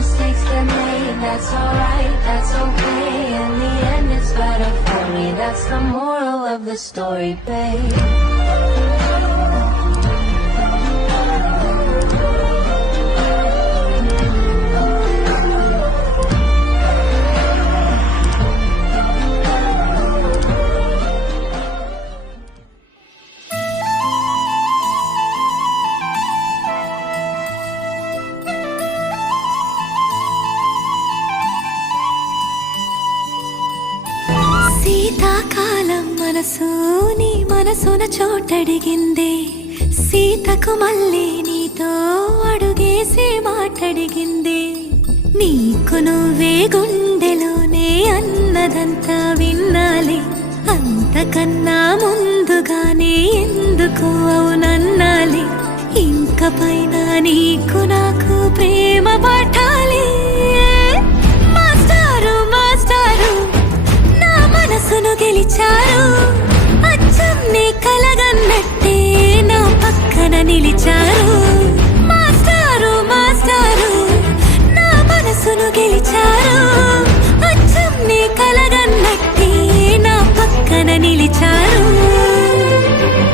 mistakes get made, that's alright, that's okay. In the end it's better for me, that's the moral of the story, babe. శీతాకాలం మనసు నీ మనసున చోటడిగిందే, సీతకు మళ్ళీ నీతో అడుగేసే మాటడిగిందే. నీకు నువ్వే గుండెలోనే అన్నదంతా విన్నాలే, అంతకన్నా ముందుగానే ఎందుకు అవునన్నాలే. ఇంక పైన నీ